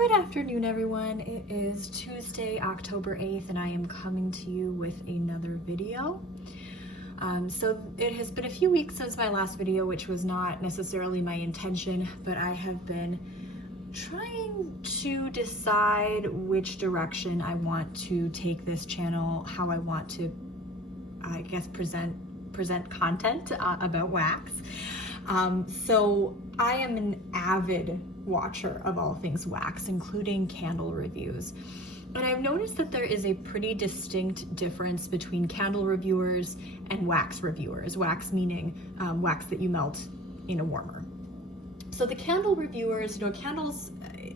Good afternoon, everyone. It is Tuesday, October 8th, and I am coming to you with another video. So it has been a few weeks since my last video, which was not necessarily my intention, but I have been trying to decide which direction I want to take this channel, how I want to, I guess, present content about wax. So I am an avid watcher of all things wax, including candle reviews. And I've noticed that there is a pretty distinct difference between candle reviewers and wax reviewers. Wax meaning wax that you melt in a warmer. So the candle reviewers, candles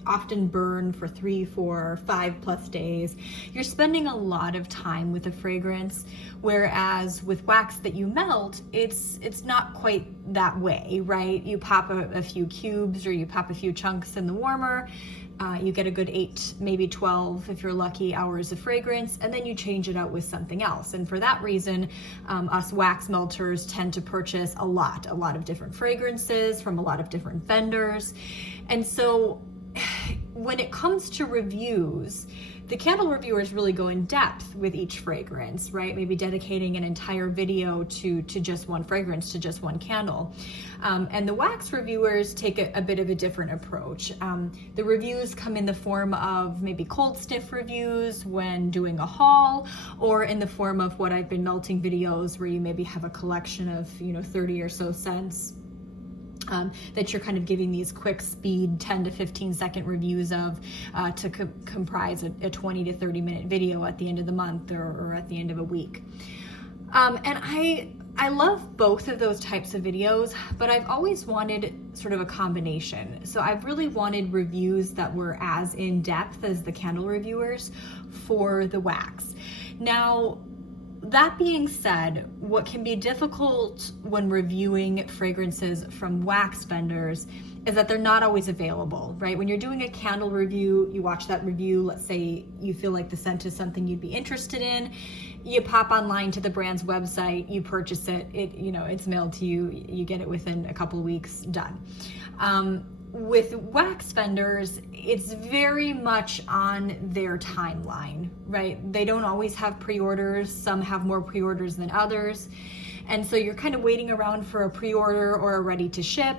often burn for 3, 4, 5+ days. You're spending a lot of time with a fragrance, whereas with wax that you melt, it's not quite that way, right? You pop a few cubes or you pop a few chunks in the warmer, you get a good 8, maybe 12, if you're lucky, hours of fragrance, and then you change it out with something else. And for that reason, us wax melters tend to purchase a lot of different fragrances from a lot of different vendors. And so when it comes to reviews, the candle reviewers really go in depth with each fragrance, right? Maybe dedicating an entire video to just one fragrance, to just one candle. And the wax reviewers take a bit of a different approach. The reviews come in the form of maybe cold sniff reviews when doing a haul, or in the form of what I've been melting videos where you maybe have a collection of 30 or so scents. That you're kind of giving these quick speed 10 to 15 second reviews of to comprise a 20 to 30 minute video at the end of the month or at the end of a week. And I love both of those types of videos, but I've always wanted sort of a combination. So I've really wanted reviews that were as in depth as the candle reviewers for the wax. Now, that being said, what can be difficult when reviewing fragrances from wax vendors is that they're not always available, right? When you're doing a candle review, you watch that review, let's say you feel like the scent is something you'd be interested in, you pop online to the brand's website, you purchase it, it's mailed to you, you get it within a couple of weeks, done. With wax vendors, it's very much on their timeline, right? They don't always have pre-orders. Some have more pre-orders than others. And so you're kind of waiting around for a pre-order or a ready to ship.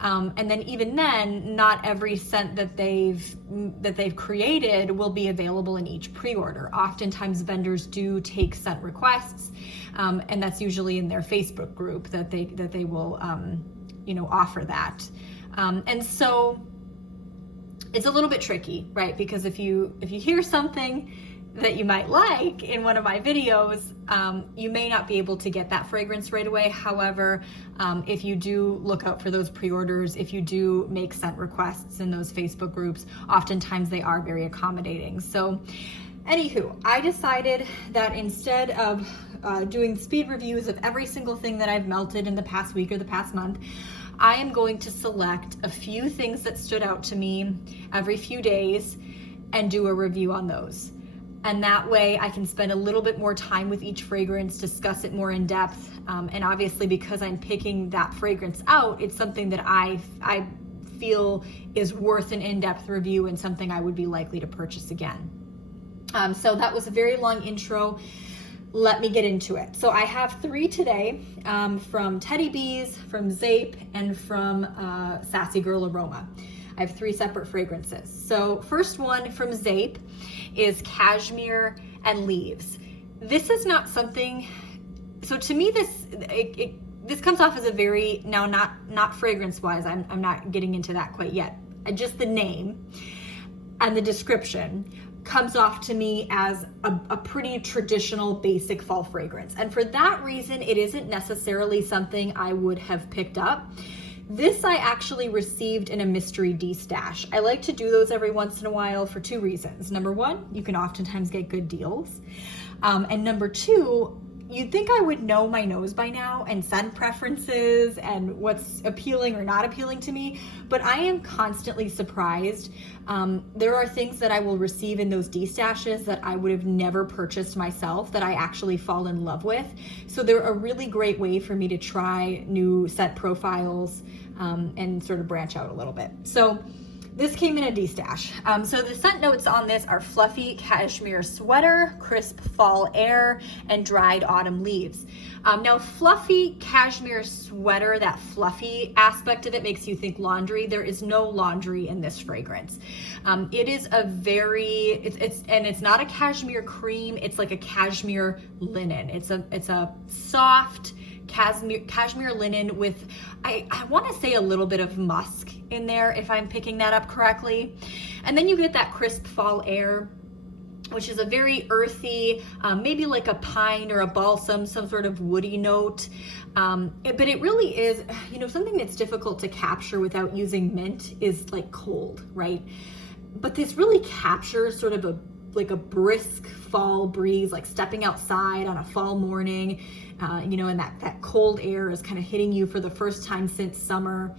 And then even then, not every scent that they've created will be available in each pre-order. Oftentimes vendors do take scent requests, and that's usually in their Facebook group that they will offer that. And so it's a little bit tricky, right? Because if you hear something that you might like in one of my videos, you may not be able to get that fragrance right away. However, if you do look out for those pre-orders, if you do make scent requests in those Facebook groups, oftentimes they are very accommodating. So anywho, I decided that instead of doing speed reviews of every single thing that I've melted in the past week or the past month, I am going to select a few things that stood out to me every few days and do a review on those. And that way I can spend a little bit more time with each fragrance, discuss it more in depth. And obviously because I'm picking that fragrance out, it's something that I feel is worth an in-depth review and something I would be likely to purchase again. So that was a very long intro. Let me get into it. So I have 3 today from Teddy Bees, from Zeep, and from Sassy Girl Aroma. I have 3 separate fragrances. So first one from Zeep is Cashmere and Leaves. This is not something, so to me this comes off as a very, now not fragrance wise, I'm not getting into that quite yet. Just the name and the description comes off to me as a pretty traditional basic fall fragrance. And for that reason, it isn't necessarily something I would have picked up. This I actually received in a mystery D-stash. I like to do those every once in a while for 2 reasons. Number 1, you can oftentimes get good deals. And number 2, you'd think I would know my nose by now and scent preferences and what's appealing or not appealing to me, but I am constantly surprised. There are things that I will receive in those D-stashes that I would have never purchased myself that I actually fall in love with. So they're a really great way for me to try new scent profiles and sort of branch out a little bit. So This came in a D-stash. So the scent notes on this are fluffy cashmere sweater, crisp fall air, and dried autumn leaves. Now fluffy cashmere sweater, that fluffy aspect of it makes you think laundry. There is no laundry in this fragrance. It is a very, it's not a cashmere cream, it's like a cashmere linen. It's a soft cashmere linen with, I want to say a little bit of musk in there, if I'm picking that up correctly. And then you get that crisp fall air, which is a very earthy, maybe like a pine or a balsam, some sort of woody note. But it really is, you know, something that's difficult to capture without using mint is like cold, right? But this really captures sort of like a brisk fall breeze, like stepping outside on a fall morning, you know, and that cold air is kind of hitting you for the first time since summer.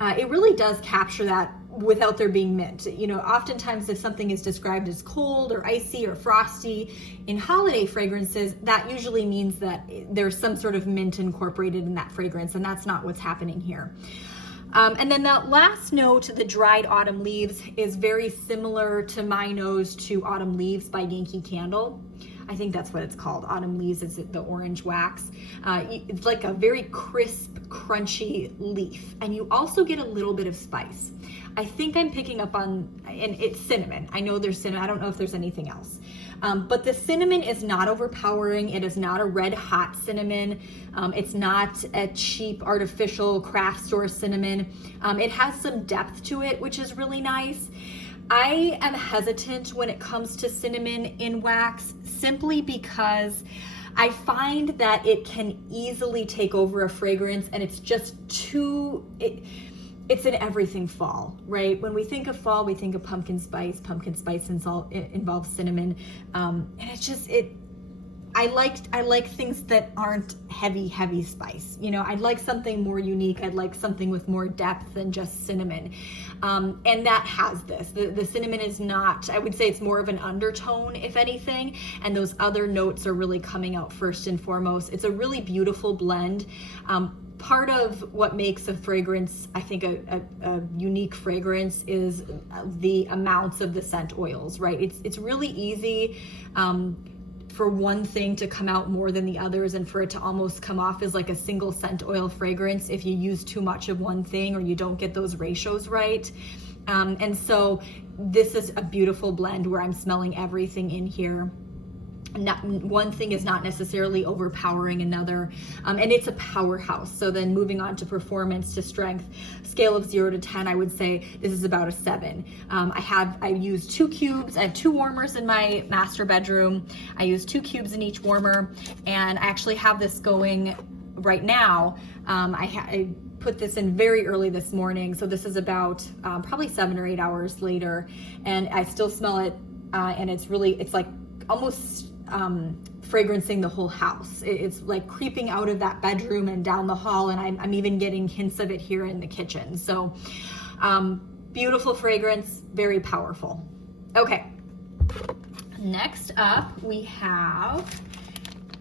It really does capture that without there being mint. You know, oftentimes if something is described as cold or icy or frosty in holiday fragrances, that usually means that there's some sort of mint incorporated in that fragrance, and that's not what's happening here. And then the last note, the dried autumn leaves, is very similar to my nose to Autumn Leaves by Yankee Candle. I think that's what it's called. Autumn Leaves is the orange wax. It's like a very crisp, crunchy leaf. And you also get a little bit of spice. I think I'm picking up on, and it's cinnamon. I know there's cinnamon. I don't know if there's anything else. But the cinnamon is not overpowering. It is not a red hot cinnamon. It's not a cheap artificial craft store cinnamon. It has some depth to it, which is really nice. I am hesitant when it comes to cinnamon in wax, simply because I find that it can easily take over a fragrance, and it's just too, it's in everything fall, right? When we think of fall, we think of pumpkin spice involves cinnamon. And it's just, I like things that aren't heavy spice. You know, I'd like something more unique. I'd like something with more depth than just cinnamon. And that has this. The cinnamon is not, I would say it's more of an undertone, if anything, and those other notes are really coming out first and foremost. It's a really beautiful blend. Part of what makes a fragrance, I think, a unique fragrance is the amounts of the scent oils, right? It's really easy for one thing to come out more than the others, and for it to almost come off as like a single scent oil fragrance if you use too much of one thing or you don't get those ratios right. And so this is a beautiful blend where I'm smelling everything in here. One thing is not necessarily overpowering another, and it's a powerhouse. So then moving on to performance, to strength, scale of 0 to 10, I would say this is about a 7. I use 2 cubes. I have 2 warmers in my master bedroom. I use 2 cubes in each warmer, and I actually have this going right now. I put this in very early this morning, so this is about probably 7 or 8 hours later, and I still smell it, and it's like almost fragrancing the whole house. It's like creeping out of that bedroom and down the hall, and I'm even getting hints of it here in the kitchen. So beautiful fragrance, very powerful. Okay, next up we have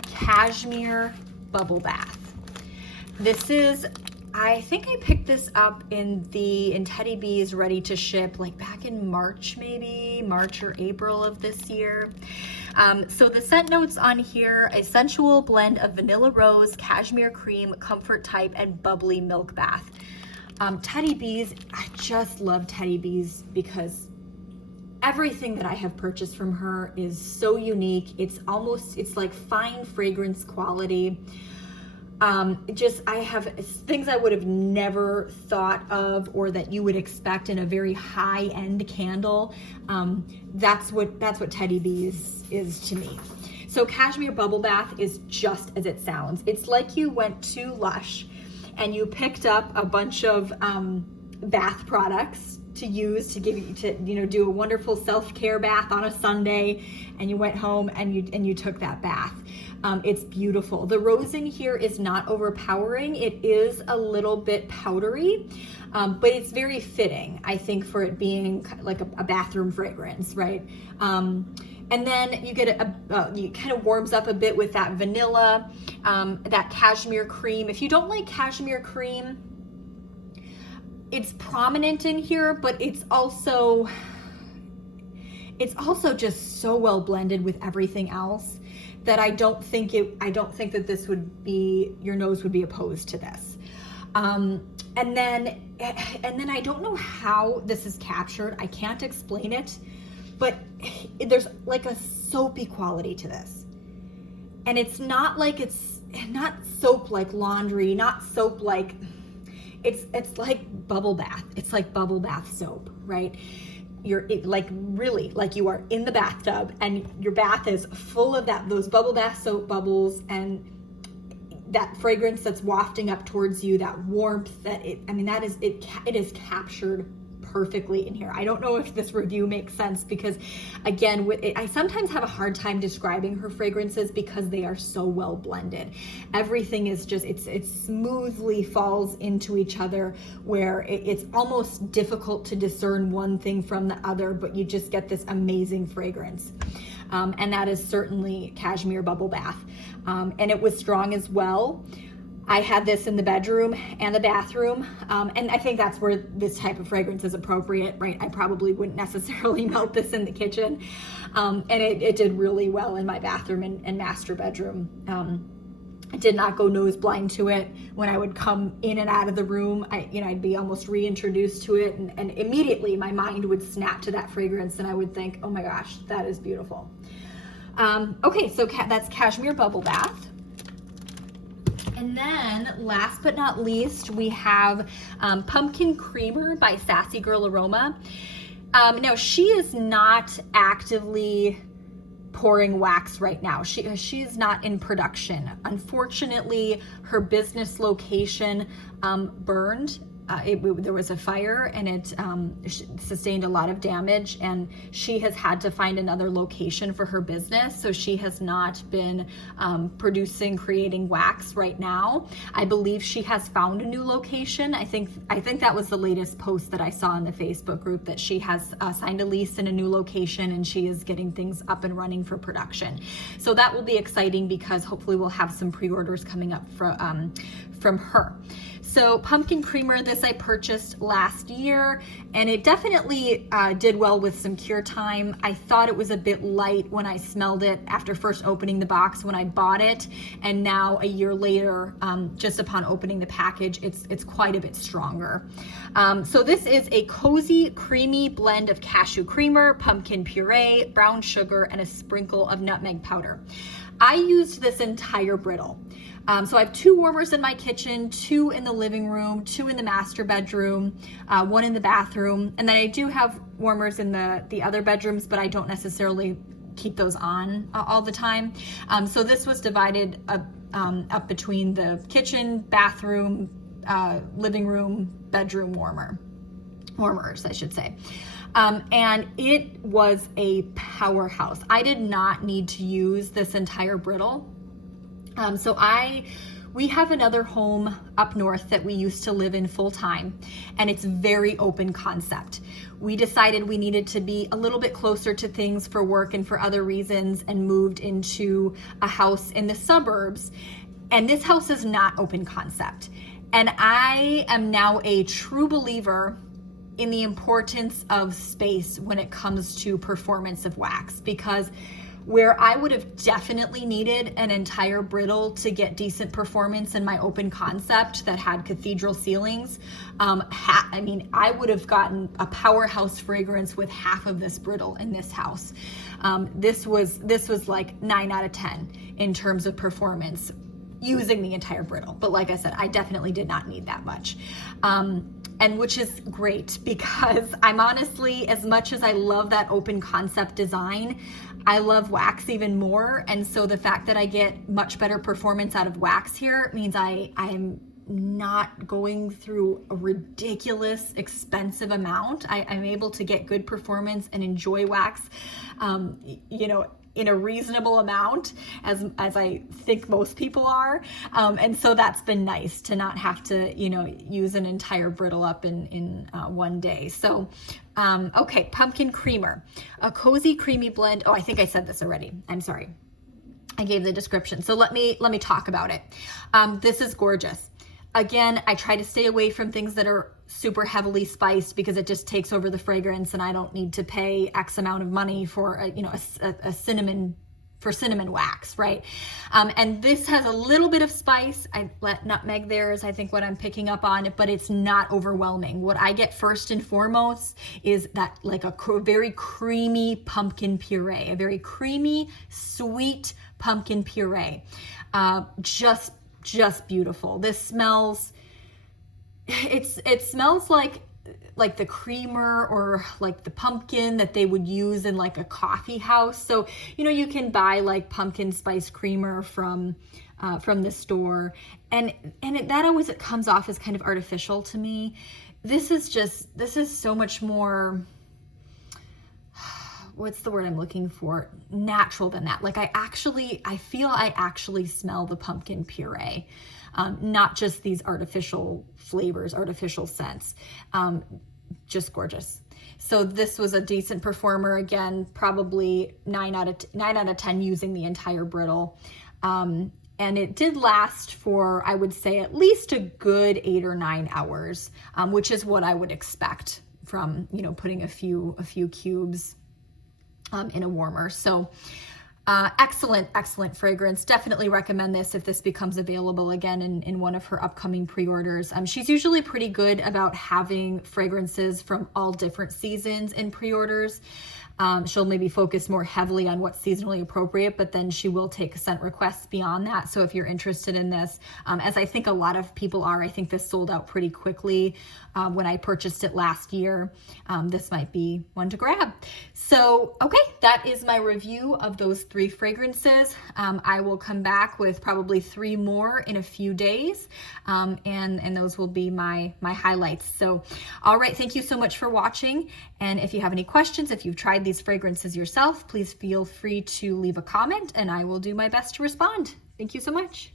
Cashmere Bubble Bath. This is, I think I picked this up in Teddy B's Ready to Ship, like back in March, maybe March or April of this year. So the scent notes on here: a sensual blend of vanilla rose, cashmere cream, comfort type, and bubbly milk bath. Teddy B's, I just love Teddy B's because everything that I have purchased from her is so unique. It's like fine fragrance quality. I have things I would have never thought of, or that you would expect in a very high-end candle. That's what Teddy B's is to me. So Cashmere Bubble Bath is just as it sounds. It's like you went to Lush and you picked up a bunch of bath products to use to do a wonderful self-care bath on a Sunday, and you went home and you took that bath. It's beautiful. The rose in here is not overpowering. It is a little bit powdery, but it's very fitting, I think, for it being like a bathroom fragrance, right? And then you get you kind of warms up a bit with that vanilla, that cashmere cream. If you don't like cashmere cream, it's prominent in here, but it's also just so well blended with everything else that I don't think that this would be, your nose would be opposed to this. And then I don't know how this is captured. I can't explain it, but there's like a soapy quality to this. And it's not soap like laundry, not soap like, it's like bubble bath. It's like bubble bath soap, right? Really like you are in the bathtub and your bath is full of those bubble bath soap bubbles and that fragrance that's wafting up towards you, that warmth it is captured perfectly in here. I don't know if this review makes sense because again, I sometimes have a hard time describing her fragrances because they are so well blended. Everything is just, it smoothly falls into each other where it's almost difficult to discern one thing from the other, but you just get this amazing fragrance. And that is certainly Cashmere Bubble Bath. And it was strong as well. I had this in the bedroom and the bathroom, and I think that's where this type of fragrance is appropriate, right? I probably wouldn't necessarily melt this in the kitchen, and it did really well in my bathroom and master bedroom. I did not go nose blind to it. When I would come in and out of the room, I'd be almost reintroduced to it, and immediately my mind would snap to that fragrance, and I would think, oh my gosh, that is beautiful. Okay, so that's Cashmere Bubble Bath. And then last but not least, we have Pumpkin Creamer by Sassy Girl Aroma. Now she is not actively pouring wax right now. She's not in production. Unfortunately, her business location burned. There was a fire and it sustained a lot of damage, and she has had to find another location for her business. So she has not been creating wax right now. I believe she has found a new location. I think that was the latest post that I saw in the Facebook group, that she has signed a lease in a new location and she is getting things up and running for production. So that will be exciting because hopefully we'll have some pre-orders coming up from her. So Pumpkin Creamer, this I purchased last year, and it definitely did well with some cure time. I thought it was a bit light when I smelled it after first opening the box when I bought it, and now a year later, just upon opening the package, it's quite a bit stronger. So this is a cozy, creamy blend of cashew creamer, pumpkin puree, brown sugar, and a sprinkle of nutmeg powder. I used this entire brittle. So I have 2 warmers in my kitchen, 2 in the living room, 2 in the master bedroom, 1 in the bathroom, and then I do have warmers in the other bedrooms, but I don't necessarily keep those on all the time. So this was divided up between the kitchen, bathroom, living room, bedroom warmers, I should say. And it was a powerhouse. I did not need to use this entire brittle. We have another home up north that we used to live in full time, and it's very open concept. We decided we needed to be a little bit closer to things for work and for other reasons, and moved into a house in the suburbs. And this house is not open concept. And I am now a true believer in the importance of space when it comes to performance of wax, because where I would have definitely needed an entire brittle to get decent performance in my open concept that had cathedral ceilings, I would have gotten a powerhouse fragrance with half of this brittle in this house. This was like 9 out of 10 in terms of performance using the entire brittle. But like I said, I definitely did not need that much. And which is great, because I'm honestly, as much as I love that open concept design, I love wax even more. And so the fact that I get much better performance out of wax here means I'm not going through a ridiculous expensive amount. I'm able to get good performance and enjoy wax, in a reasonable amount, as I think most people are. And so that's been nice to not have to, use an entire brittle up in one day. So, okay, Pumpkin Creamer, a cozy, creamy blend. Oh, I think I said this already. I'm sorry. I gave the description. So let me talk about it. This is gorgeous. Again, I try to stay away from things that are super heavily spiced because it just takes over the fragrance and I don't need to pay X amount of money for a cinnamon wax, right? And this has a little bit of spice. I let nutmeg there is I think what I'm picking up on, but it's not overwhelming. What I get first and foremost is that like a very creamy pumpkin puree, a very creamy, sweet pumpkin puree. Just beautiful. This smells, it smells like the creamer or like the pumpkin that they would use in like a coffee house. So, you can buy like pumpkin spice creamer from the store, and that always comes off as kind of artificial to me. This is so much more, what's the word I'm looking for? Natural than that. Like I feel I actually smell the pumpkin puree. Not just these artificial flavors, artificial scents. Just gorgeous. So this was a decent performer. Again, probably 9 out of 10 using the entire brittle. And it did last for, I would say, at least a good 8 or 9 hours, which is what I would expect from, putting a few cubes in a warmer. So excellent fragrance. Definitely recommend this if this becomes available again in one of her upcoming pre-orders. She's usually pretty good about having fragrances from all different seasons in pre-orders. She'll maybe focus more heavily on what's seasonally appropriate, but then she will take scent requests beyond that. So if you're interested in this, as I think a lot of people are, I think this sold out pretty quickly when I purchased it last year. This might be one to grab. So, okay, that is my review of those 3 fragrances. I will come back with probably 3 more in a few days, and those will be my highlights. So, all right, thank you so much for watching. And if you have any questions, if you've tried these fragrances yourself, please feel free to leave a comment and I will do my best to respond. Thank you so much.